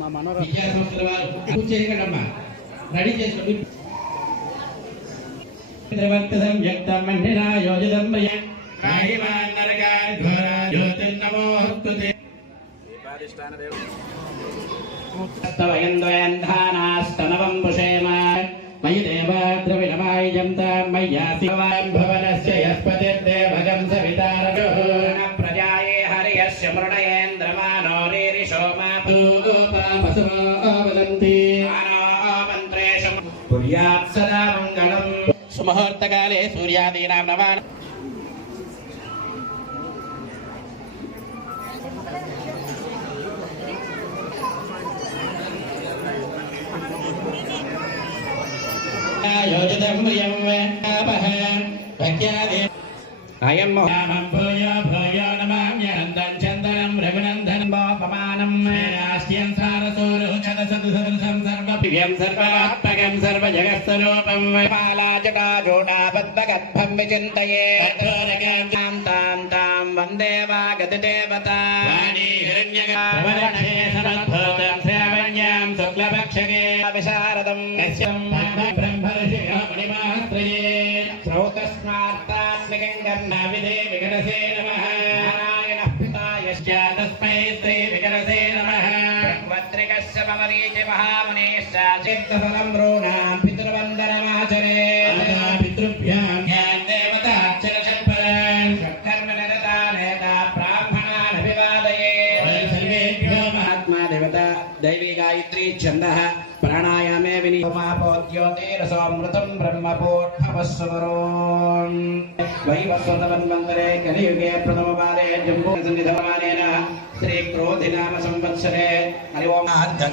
మా మనోరమ రెడీ చేసుకోండి. మయి దేవాద్రవిణమాయం భవనస్యస్పతిర్దేవగం సవితారో ప్రజాయే హరియస్య మృణయేంద్రమానో రీరిషోమాపూపవదంతి మంత్రేషు కుర్యాత్ సదా మంగళం. సుముహూర్తకాలే సూర్యాదీనాం నమాన అయం భూయో భూయో నమామ్యనందం చందనం రఘునందనం బోపమానం రాష్ట్రీయం సారసూరుచదసదుసదృశం సర్వపివ్యం సర్వాత్మకం సర్వజగత్స్వరూపం మాలాజటాజూటాబద్ధగద్భం విచింతయే తాం తాం తాం వందే వాగతిదేవతా హిరణ్యగర్భవర్ణే సమద్భూతం శ్రావణ్యాం శుక్లపక్షగే విశారదం యస్యం బ్రహ్మర్షిణో మణిమాస్త్రయే శ్రౌతస్మార్తాత్మికం కర్ణావిదే వికరసే నమః నారాయణః పితా యస్య తస్మై శ్రీ వికరసే నమః భగవత్రికస్య మమరీచి మహామునేశ్చ చిత్తఫలం బ్రూణాం పితృవందనమాచరేత్ పితృభ్యాం దేవతాక్షరషట్పరాన్ షట్కర్మనిరతా నేతా బ్రాహ్మణాన్ అభివాదయేత్ సర్వేభ్యో మహాత్మా దేవత దైవీ గాయత్రీ ఛందః ప్రాణాయామే వినియోమాపోద్యోతిరసోమృతం బ్రహ్మపోద్భవస్వరోన్ వైవస్వతమన్వంతరే కలియుగే ప్రథమపాదే జంబూసన్నిధమానేన శ్రీ క్రోధినామ సంవత్సరే హరి ఓం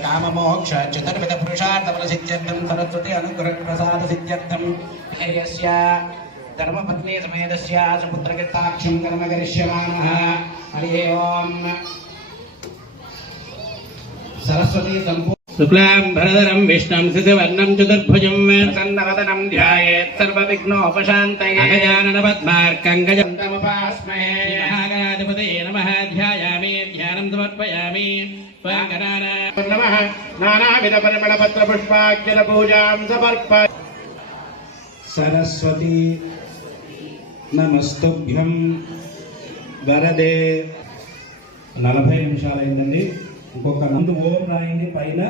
కామమోక్ష చతుర్విధ పురుషార్థఫల సిద్ధ్యర్థం సరస్వతి అనుగ్రహ ప్రసాద సిద్ధ్యర్థం యస్య ధర్మపత్ని సమేతస్య సుపుత్రకృతాక్షం కర్మ కరిష్యమానః హరి ఓం సరస్వతి సంపూ శుక్లాం భరధరం విష్ణుం శశివర్ణం చతుర్భుజం ప్రసన్నవదనం ధ్యాయేత్ సర్వవిఘ్నోపశాంతయే గజానన పద్మార్కం గజంతముపాస్మహే మహాగణాధిపతయే నమః ధ్యాయామి ధ్యానం సమర్పయామి నమః నానావిధ పరిమళ పత్ర పుష్పాక్షర పూజాం సమర్పయామి. సరస్వతి నమస్తుభ్యం వరదే. 40 నిమిషాలు అయిందండి. ఇంకొక ముందు ఓం రాయండి పైన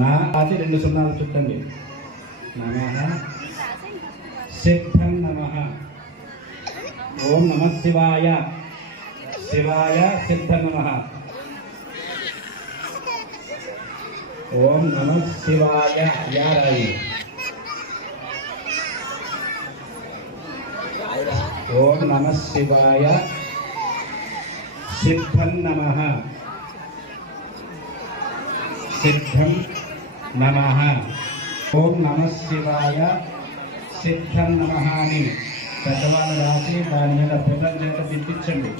నా అది 2 సున్నాలు చుట్టండి. నమః సిద్ధం నమః. ఓం నమః శివాయ శివాయ సిద్ధం నమః. ఓం నమః శివాయ యారాయి. ఓం నమః శివాయ సిద్ధం నమః. సిద్ధం నమః. ఓం నమః శివాయ సిద్ధం నమః అని పెద్దవాళ్ళు రాసి దాని మీద పిల్లల చేత తిప్పించండి.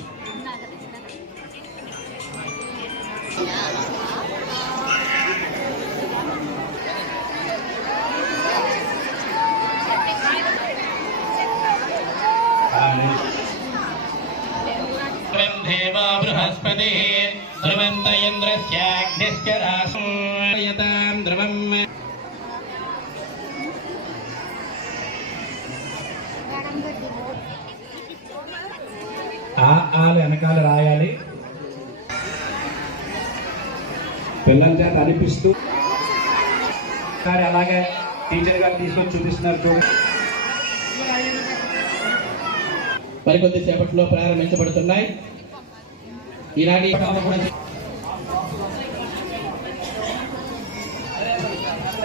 దేవా బృహస్పతి ధ్రువంత ఇంద్రస్యాగ్నిశ్చ రాసయతాం ధ్రువం. ఆలు వెనకాల రాయాలి. పిల్లల చేత అనిపిస్తూ అలాగే టీచర్ గారు తీసుకొని చూపిస్తున్నారు చూడండి. మరికొద్ది సేపట్లో ప్రారంభించబడుతున్నాయి. ఈనాటి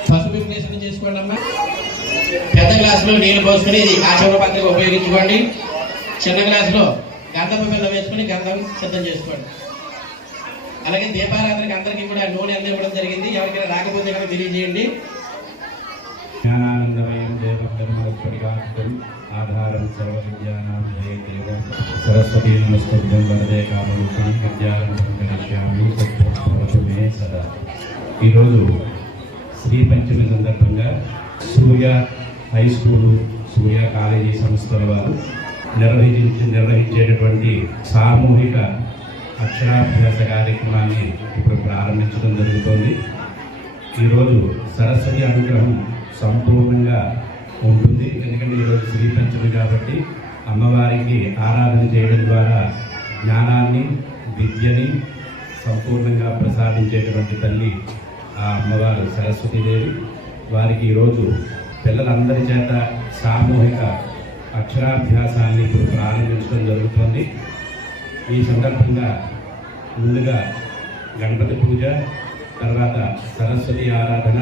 పసుపు విశ్లేషణ చేసుకోండి అమ్మా. పెద్ద గ్లాసులో నీళ్లు పోసుకుని ఇది ఆచరణ పత్రిక ఉపయోగించుకోండి. చిన్న గ్లాసులో గంధపు పిల్ల వేసుకుని గంధం సిద్ధం చేసుకోండి. అలాగే దీపారాధనకి అందరికీ కూడా నూనె అందివ్వడం జరిగింది. ఎవరికైనా రాకపోతే కనుక తెలియజేయండి. జ్ఞానానందమయం దేవం ధర్మస్ఫటికాంతం ఆధారం సర్వ విద్యానాం జయదేవ సరస్వతీ నమస్తుభ్యం వరదే కామరూపిణి విద్యారంభం కరిష్యామి సత్యం భవతు మే సదా. ఈరోజు శ్రీ పంచమి సందర్భంగా సూర్య హై స్కూలు, సూర్య కాలేజీ సంస్థల వారు నిర్వహించేటటువంటి సామూహిక అక్షరాభ్యాస కార్యక్రమాన్ని ఇప్పుడు ప్రారంభించడం జరుగుతోంది. ఈరోజు సరస్వతి అనుగ్రహం సంపూర్ణంగా ఉంటుంది. ఎందుకంటే ఈరోజు శ్రీ పంచమి కాబట్టి అమ్మవారికి ఆరాధన చేయడం ద్వారా జ్ఞానాన్ని, విద్యని సంపూర్ణంగా ప్రసాదించేటువంటి తల్లి ఆ అమ్మవారు సరస్వతీదేవి. వారికి ఈరోజు పిల్లలందరి చేత సామూహిక అక్షరాభ్యాసాన్ని ఇప్పుడు ప్రారంభించడం జరుగుతోంది. ఈ సందర్భంగా ముందుగా గణపతి పూజ, తర్వాత సరస్వతి ఆరాధన,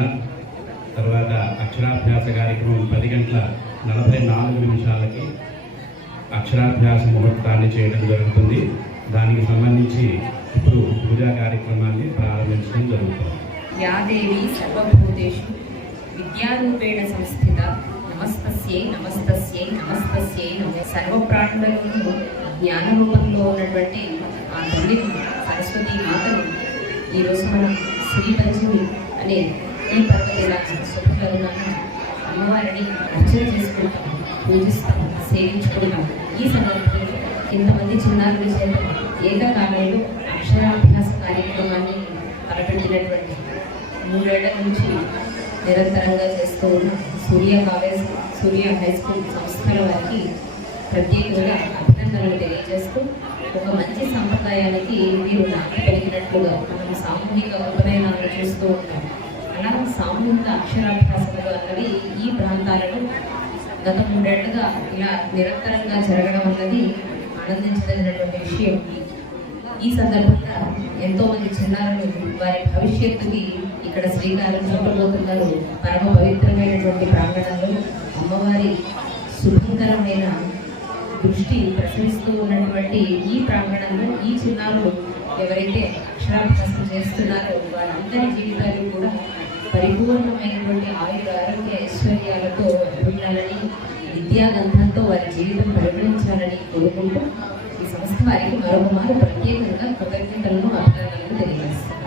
తర్వాత అక్షరాభ్యాస కార్యక్రమం 10:44 అక్షరాభ్యాస ముహూర్తాన్ని చేయడం జరుగుతుంది. దానికి సంబంధించి ఇప్పుడు పూజా కార్యక్రమాన్ని ప్రారంభించడం జరుగుతుంది. యాదేవి సర్వభూతేషు విద్యారూపేణ సంస్థిత నమస్తస్యై నమస్తస్యై నమస్తస్యై నమో. సర్వప్రాణులను జ్ఞాన రూపంలో ఉన్నటువంటి ఆ తల్లి సరస్వతి మాతను ఈరోజు మనం శ్రీ పంచమి అనే ఈ పర్వదినాన్ని శుభకరుణాన్ని అమ్మవారిని అర్చన చేసుకుంటాం, పూజిస్తాం, సేవించుకుంటాం. ఈ సందర్భంలో ఇంతమంది చిన్నారుల చేత ఏకకాలంలో అక్షరాభ్యాస కార్యక్రమాన్ని తలపెట్టినటువంటి 3 ఏళ్ల నుంచి నిరంతరంగా చేస్తూ ఉన్న సూర్య కాలేజ్, సూర్య హై స్కూల్ సంస్థల వారికి ప్రత్యేకంగా అభినందనలు తెలియజేస్తూ, ఒక మంచి సంప్రదాయానికి మీరు నాటి పెరిగినట్లుగా మనం సామూహిక ఉపనయనాలను చూస్తూ ఉంటాం. అలా సామూహిక అక్షరాభ్యాసములు అన్నవి ఈ ప్రాంతాలలో గత 3 ఏళ్లుగా ఇలా నిరంతరంగా జరగడం అన్నది ఆనందించదగినటువంటి విషయం. ఈ సందర్భంగా ఎంతో మంది చిన్నారులు వారి భవిష్యత్తుకి ఇక్కడ శ్రీకారం చుట్టబోతున్నారు. పరమ పవిత్రమైనటువంటి ప్రాంగణంలో అమ్మవారి శుభంకరమైన దృష్టి ప్రసరిస్తూ ఉన్నటువంటి ఈ ప్రాంగణంలో ఈ చిన్నారులు ఎవరైతే అక్షరాభ్యాసం చేస్తున్నారో వారందరి జీవితాలు కూడా పరిపూర్ణమైనటువంటి ఆయుర ఆరోగ్య ఐశ్వర్యాలతో ఉండాలని, విద్యాగంధంతో వారి జీవితం పరిగణించాలని కోరుకుంటూ ఈ సంస్థ వారికి మరొక మారు ప్రత్యేకంగా కృతజ్ఞతలను, అభినందనలు తెలియజేస్తారు.